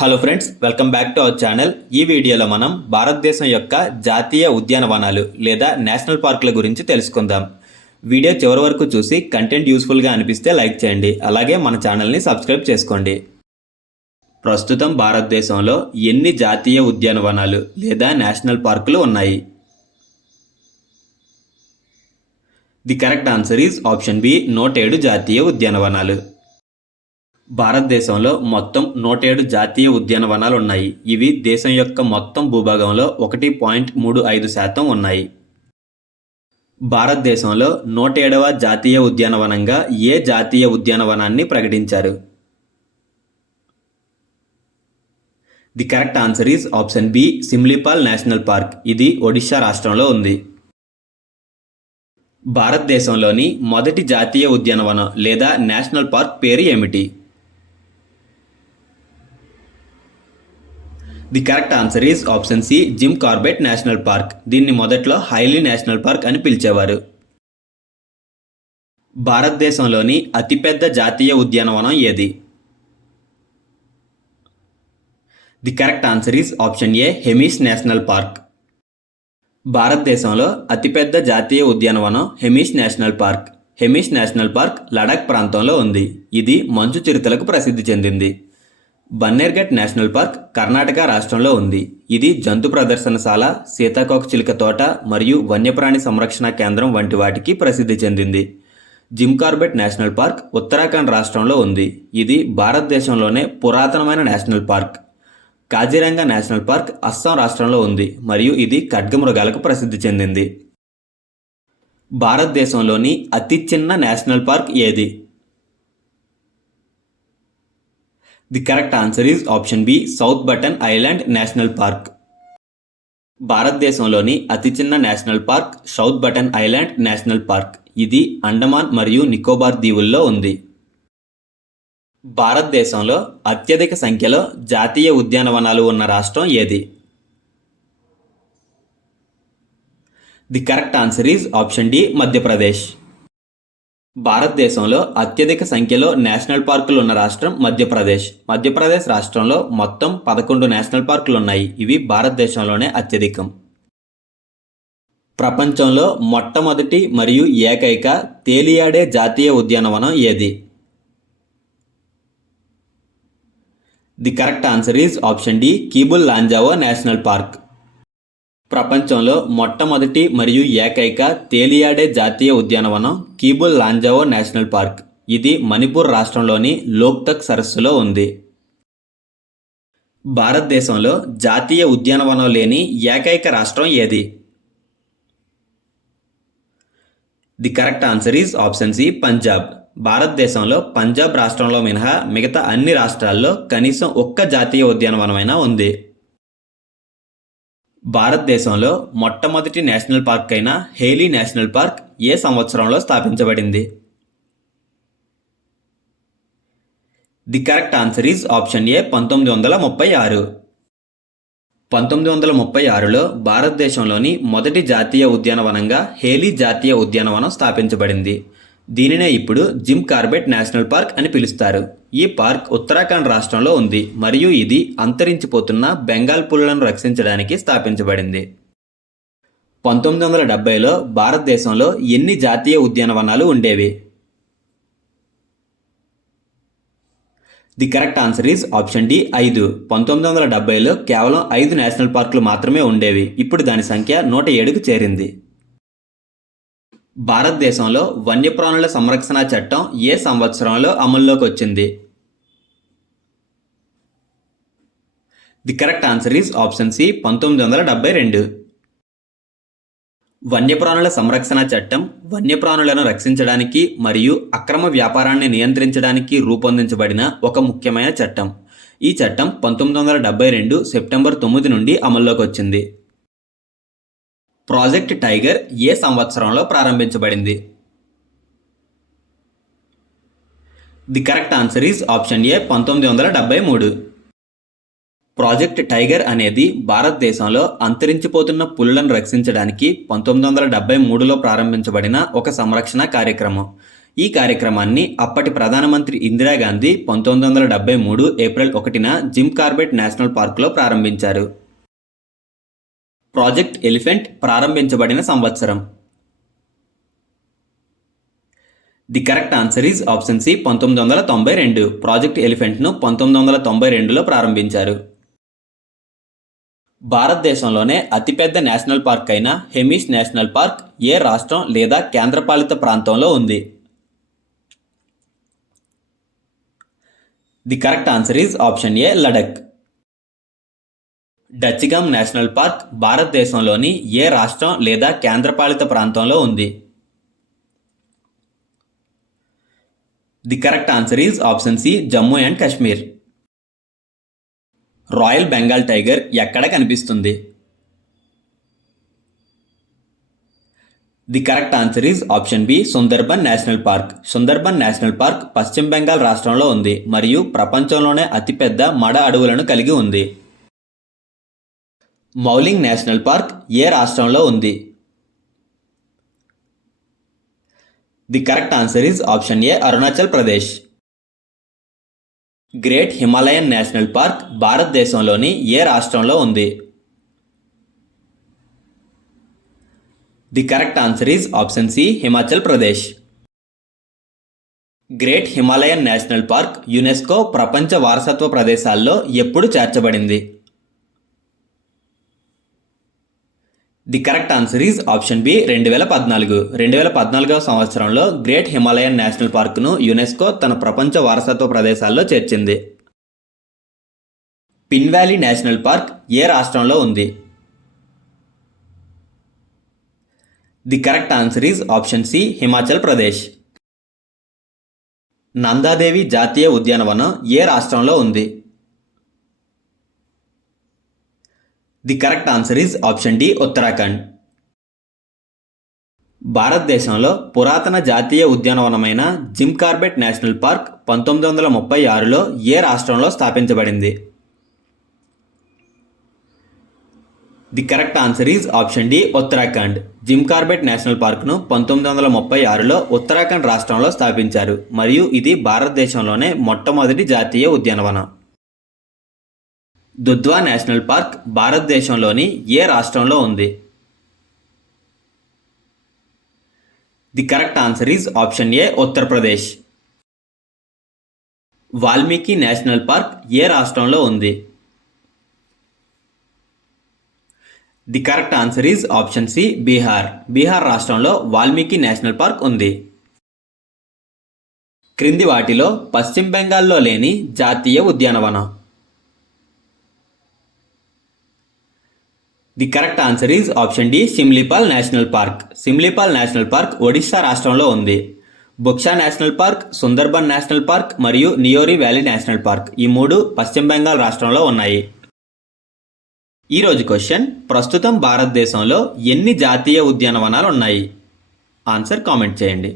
Hello friends welcome back to our channel ఈ వీడియోలో మనం భారతదేశం యొక్క జాతీయ ఉద్యానవనాలు లేదా నేషనల్ పార్కుల గురించి తెలుసుకుందాం. వీడియో చివరి వరకు చూసి కంటెంట్ యూస్ఫుల్గా అనిపిస్తే లైక్ చేయండి. అలాగే మన ఛానల్ని సబ్స్క్రైబ్ చేసుకోండి. ప్రస్తుతం భారతదేశంలో ఎన్ని జాతీయ ఉద్యానవనాలు లేదా నేషనల్ పార్కులు ఉన్నాయి? The correct answer is option B నూట ఏడు జాతీయ ఉద్యానవనాలు. భారతదేశంలో మొత్తం నూట ఏడు జాతీయ ఉద్యానవనాలు ఉన్నాయి. ఇవి దేశం యొక్క మొత్తం భూభాగంలో ఒకటి పాయింట్ మూడు ఐదు శాతం ఉన్నాయి. భారతదేశంలో నూట ఏడవ జాతీయ ఉద్యానవనంగా ఏ జాతీయ ఉద్యానవనాన్ని ప్రకటించారు? The correct answer is option B Simlipal national park. ఇది ఒడిశా రాష్ట్రంలో ఉంది. భారతదేశంలోని మొదటి జాతీయ ఉద్యానవనం లేదా నేషనల్ పార్క్ పేరు ఏమిటి? The correct answer is option C Jim Corbett national park దీన్ని మొదట్లో హైలీ నేషనల్ పార్క్ అని పిలిచేవారు. భారతదేశంలోని అతిపెద్ద జాతీయ ఉద్యానవనం ఏది? The correct answer is option A Hemis national park భారతదేశంలో అతిపెద్ద జాతీయ ఉద్యానవనం Hemis national park Hemis national park Ladakh ప్రాంతంలో ఉంది. ఇది మంచు చిరుతలకు ప్రసిద్ధి చెందింది. బన్నేర్ఘట్ నేషనల్ పార్క్ కర్ణాటక రాష్ట్రంలో ఉంది. ఇది జంతు ప్రదర్శనశాల సీతాకోక చిలుక తోట మరియు వన్యప్రాణి సంరక్షణ కేంద్రం వంటి వాటికి ప్రసిద్ధి చెందింది. Jim Corbett national park Uttarakhand రాష్ట్రంలో ఉంది. ఇది భారతదేశంలోనే పురాతనమైన national park. Kaziranga national park Assam రాష్ట్రంలో ఉంది మరియు ఇది ఖడ్గమృగాలకు ప్రసిద్ధి చెందింది. భారతదేశంలోని అతి చిన్న నేషనల్ పార్క్ ఏది? The correct answer is option B South Button Island national park భారతదేశంలోని అతి చిన్న national park South Button Island national park ఇది అండమాన్ మరియు నికోబార్ దీవుల్లో ఉంది. భారతదేశంలో అత్యధిక సంఖ్యలో జాతీయ ఉద్యానవనాలు ఉన్న రాష్ట్రం ఏది? The correct answer is option D Madhya Pradesh భారతదేశంలో అత్యధిక సంఖ్యలో నేషనల్ పార్కులు ఉన్న రాష్ట్రం మధ్యప్రదేశ్. మధ్యప్రదేశ్ రాష్ట్రంలో మొత్తం పదకొండు నేషనల్ పార్కులు ఉన్నాయి ఇవి భారతదేశంలోనే అత్యధికం. ప్రపంచంలో మొట్టమొదటి మరియు ఏకైక తేలియాడే జాతీయ ఉద్యానవనం ఏది? The correct answer is option D Keibul Lamjao national park. ప్రపంచంలో మొట్టమొదటి మరియు ఏకైక తేలియాడే జాతీయ ఉద్యానవనం కీబుల్ లాంజావో నేషనల్ పార్క్. ఇది మణిపూర్ రాష్ట్రంలోని లోక్తక్ సరస్సులో ఉంది. భారతదేశంలో జాతీయ ఉద్యానవనం లేని ఏకైక రాష్ట్రం ఏది? The correct answer is option C Punjab. భారతదేశంలో పంజాబ్ రాష్ట్రంలో మినహా మిగతా అన్ని రాష్ట్రాల్లో కనీసం ఒక్క జాతీయ ఉద్యానవనమైనా ఉంది. భారతదేశంలో మొట్టమొదటి నేషనల్ పార్క్ అయిన హేలీ నేషనల్ పార్క్ ఏ సంవత్సరంలో స్థాపించబడింది? The correct answer is option A పంతొమ్మిది వందల ముప్పై ఆరు. పంతొమ్మిది వందల ముప్పై ఆరులో భారతదేశంలోని మొదటి జాతీయ ఉద్యానవనంగా హేలీ జాతీయ ఉద్యానవనం స్థాపించబడింది. దీనినే ఇప్పుడు జిమ్ కార్బెట్ నేషనల్ పార్క్ అని పిలుస్తారు. ఈ పార్క్ ఉత్తరాఖండ్ రాష్ట్రంలో ఉంది. మరియు ఇది అంతరించిపోతున్న బెంగాల్ పులులను రక్షించడానికి స్థాపించబడింది. పంతొమ్మిది వందల డెబ్బైలో భారతదేశంలో ఎన్ని జాతీయ ఉద్యానవనాలు ఉండేవి? The correct answer is option D ఐదు. పంతొమ్మిది వందల డెబ్బైలో కేవలం ఐదు నేషనల్ పార్కులు మాత్రమే ఉండేవి. ఇప్పుడు దాని సంఖ్య నూట ఏడుకు చేరింది. భారతదేశంలో వన్యప్రాణుల సంరక్షణ చట్టం ఏ సంవత్సరంలో అమల్లోకి వచ్చింది? The correct answer is option C పంతొమ్మిది వందల డెబ్బై రెండు. వన్యప్రాణుల సంరక్షణ చట్టం వన్యప్రాణులను రక్షించడానికి మరియు అక్రమ వ్యాపారాన్ని నియంత్రించడానికి రూపొందించబడిన ఒక ముఖ్యమైన చట్టం. ఈ చట్టం పంతొమ్మిది వందల డెబ్బై రెండు సెప్టెంబర్ తొమ్మిది నుండి అమల్లోకి వచ్చింది. ప్రాజెక్ట్ టైగర్ ఏ సంవత్సరంలో ప్రారంభించబడింది? The correct answer is option A పంతొమ్మిది వందల డెబ్బై మూడు. ప్రాజెక్ట్ టైగర్ అనేది భారతదేశంలో అంతరించిపోతున్న పులులను రక్షించడానికి పంతొమ్మిది వందల డెబ్బై మూడులో ప్రారంభించబడిన ఒక సంరక్షణ కార్యక్రమం. ఈ కార్యక్రమాన్ని అప్పటి ప్రధానమంత్రి ఇందిరాగాంధీ పంతొమ్మిది వందల డెబ్బై మూడు ఏప్రిల్ ఒకటిన జిమ్ కార్బెట్ నేషనల్ పార్కులో ప్రారంభించారు. ప్రాజెక్ట్ ఎలిఫెంట్ ప్రారంభించబడిన సంవత్సరం. The correct answer is option C పంతొమ్మిది వందల తొంభై రెండు. ప్రాజెక్ట్ ఎలిఫెంట్ను పంతొమ్మిది వందల తొంభై రెండులో ప్రారంభించారు. భారతదేశంలోనే అతిపెద్ద నేషనల్ పార్క్ అయిన హెమిస్ నేషనల్ పార్క్ ఏ రాష్ట్రం లేదా కేంద్రపాలిత ప్రాంతంలో ఉంది? The correct answer is option A Ladakh. Dachigam national park భారతదేశంలోని ఏ రాష్ట్రం లేదా కేంద్రపాలిత ప్రాంతంలో ఉంది? The correct answer is option C Jammu and Kashmir royal Bengal tiger ఎక్కడ కనిపిస్తుంది? The correct answer is option B Sundarban national park Sundarban national park పశ్చిమ బెంగాల్ రాష్ట్రంలో ఉంది మరియు ప్రపంచంలోనే అతిపెద్ద మడ అడవులను కలిగి ఉంది. మౌలింగ్ నేషనల్ పార్క్ ఏ రాష్ట్రంలో ఉంది? The correct answer is option A Arunachal Pradesh. Great Himalayan national park భారతదేశంలోని ఏ రాష్ట్రంలో ఉంది? The correct answer is option C Himachal Pradesh. Great Himalayan national park UNESCO ప్రపంచ వారసత్వ ప్రదేశాల్లో ఎప్పుడు చేర్చబడింది? The correct answer is option B రెండు వేల పద్నాలుగు. రెండు వేల పద్నాలుగవ సంవత్సరంలో గ్రేట్ హిమాలయన్ నేషనల్ పార్కును యునెస్కో తన ప్రపంచ వారసత్వ ప్రదేశాల్లో చేర్చింది. పిన్ వ్యాలీ నేషనల్ పార్క్ ఏ రాష్ట్రంలో ఉంది? The correct answer is option C Himachal Pradesh Nanda Devi జాతీయ ఉద్యానవనం ఏ రాష్ట్రంలో ఉంది? The correct answer is option D Uttarakhand భారతదేశంలో పురాతన జాతీయ ఉద్యానవనమైన జిమ్ కార్బెట్ నేషనల్ పార్క్ పంతొమ్మిది వందల ముప్పై ఆరులో ఏ రాష్ట్రంలో స్థాపించబడింది? The correct answer is option D Uttarakhand Jim Corbett National పార్క్ను పంతొమ్మిది వందల ముప్పై ఆరులో ఉత్తరాఖండ్ రాష్ట్రంలో స్థాపించారు. మరియు ఇది భారతదేశంలోనే మొట్టమొదటి జాతీయ ఉద్యానవనం. దుద్వా నేషనల్ పార్క్ భారతదేశంలోని ఏ రాష్ట్రంలో ఉంది? The correct answer is option A Uttar Pradesh. Valmiki National Park ఏ రాష్ట్రంలో ఉంది? The correct answer is option C Bihar. Bihar రాష్ట్రంలో వాల్మీకి నేషనల్ పార్క్ ఉంది. క్రింది వాటిలో పశ్చిమ బెంగాల్లో లేని జాతీయ ఉద్యానవనం. The correct answer is option D Simlipal national park Simlipal national park Odisha రాష్ట్రంలో ఉంది. Buxa national park Sundarban national park మరియు నియోరి వ్యాలీ నేషనల్ పార్క్ ఈ మూడు పశ్చిమ బెంగాల్ రాష్ట్రంలో ఉన్నాయి. ఈరోజు క్వశ్చన్ ప్రస్తుతం భారతదేశంలో ఎన్ని జాతీయ ఉద్యానవనాలు ఉన్నాయి? ఆన్సర్ కామెంట్ చేయండి.